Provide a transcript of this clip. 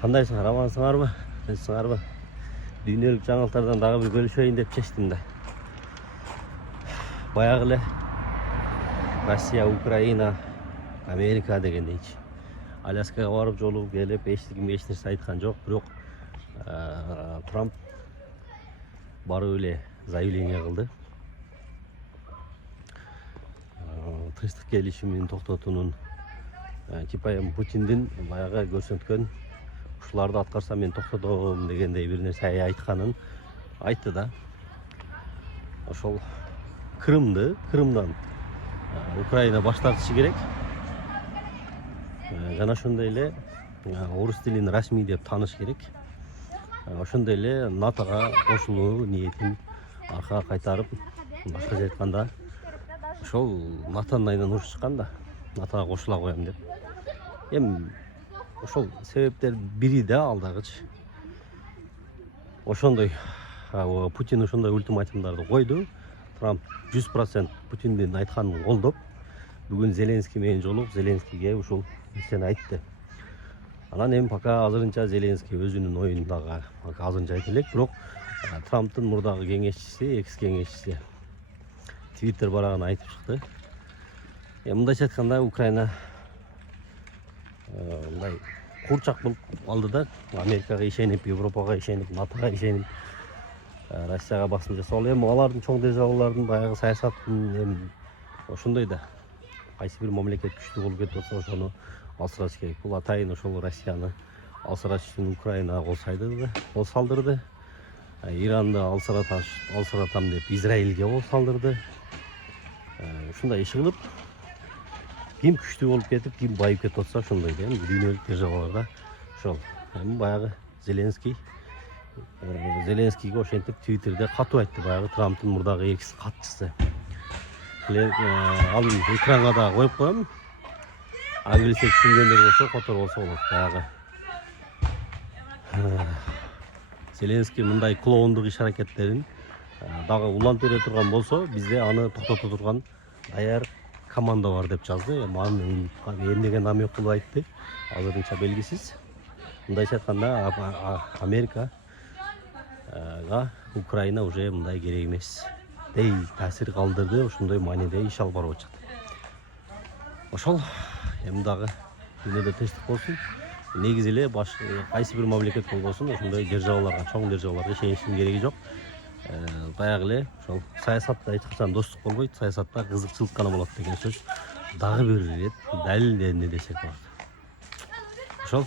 Кандайсыңар, амансыңарбы? Тынчсыңарбы? Дүйнөлүк жаңылыктардан дагы бир бөлүшөйүн деп чечтим да. Баягы эле Россия, Украина, Америка дегендейчи. Аляскага барып жолугуп келип, эч нерсе айткан жок, бирок Трамп барып эле заявление кылды. Тынчтык келишимин токтотуунун типа Путиндин баягы көрсөткөн ушуларды аткарса мен токтотом дегендей бир нерсе айтканын айтты да. Ошол Крымдан Украина баш тартышы керек. Жана ошондой эле орус тилин расмий деп тааныш керек. Ошондой эле НАТОга кошулуу ниетин аркага кайтарып, башкача айтканда, ошол НАТОнун айынан уруш чыккан да, НАТОга кошула коем деп. Эми ошол себептер бири да алдагычы. Ошондой Путин ошондой ультиматумдарды койду. Трамп 100% Путиндин айтканын колдоп, бүгүн Зеленский менен жолугуп, Зеленскийге ушул нерсени айтты. Анан эми пока азырынча Зеленский өзүнүн оюн дагы азырынча айтып элек, бирок Трамптын мурдагы кеңешчиси, экс кеңешчиси Твиттер барагын айтып чыкты. Мындайча айтканда Украина мындай курчак болуп алды да, Америкага ишенип, Европага ишенип, НАТОга ишенип, Россияга басым жасап, эми алардын чоң державалардын баягы саясатын эми ошондой да. Кайсы бир мамлекет күчтүү болуп кетип атса, ошону алсыраш керек. Бул атайын ошол Россияны алсыраш үчүн Украинага кол салдырды. Иранды алсыратам деп Израилге кол салдырды. Ушундай иш кылып, ким күчтүү болуп кетип, ким байып кетип атса, ошондой да. Дүйнөлүк державаларда ошол. Эми баягы Зеленскийге ошентип Твиттерде катуу айтты, баягы Трамптын мурдагы экс катчысы. Ал экранга да коюп коем. Англисче түшүнгөндөр болсо, котор болсо болот. Баягы Зеленский мындай клоундук иш-аракеттерин дагы улантып турган болсо, бизде аны токтото турган даяр команда бар деп жазды. Эми эмнеге намек кылып айтты, азырынча белгисиз. Мындайча айтканда, Америкага Украина уже мындай керек эмес дей таасир калтырды, ошондой мааниде иш алып барып атышат. Ошол эми дагы дүйнөдө тынчтык болсун. Негизи эле кайсы бир мамлекет болбосун, ошондой державаларга, чоң державаларга ишеништин кереги жок. Баягы эле ошол саясатта эч качан достук болбойт, саясатта кызыкчылык гана болот деген сөз дагы бир ирет далилденди десек болот. Ошол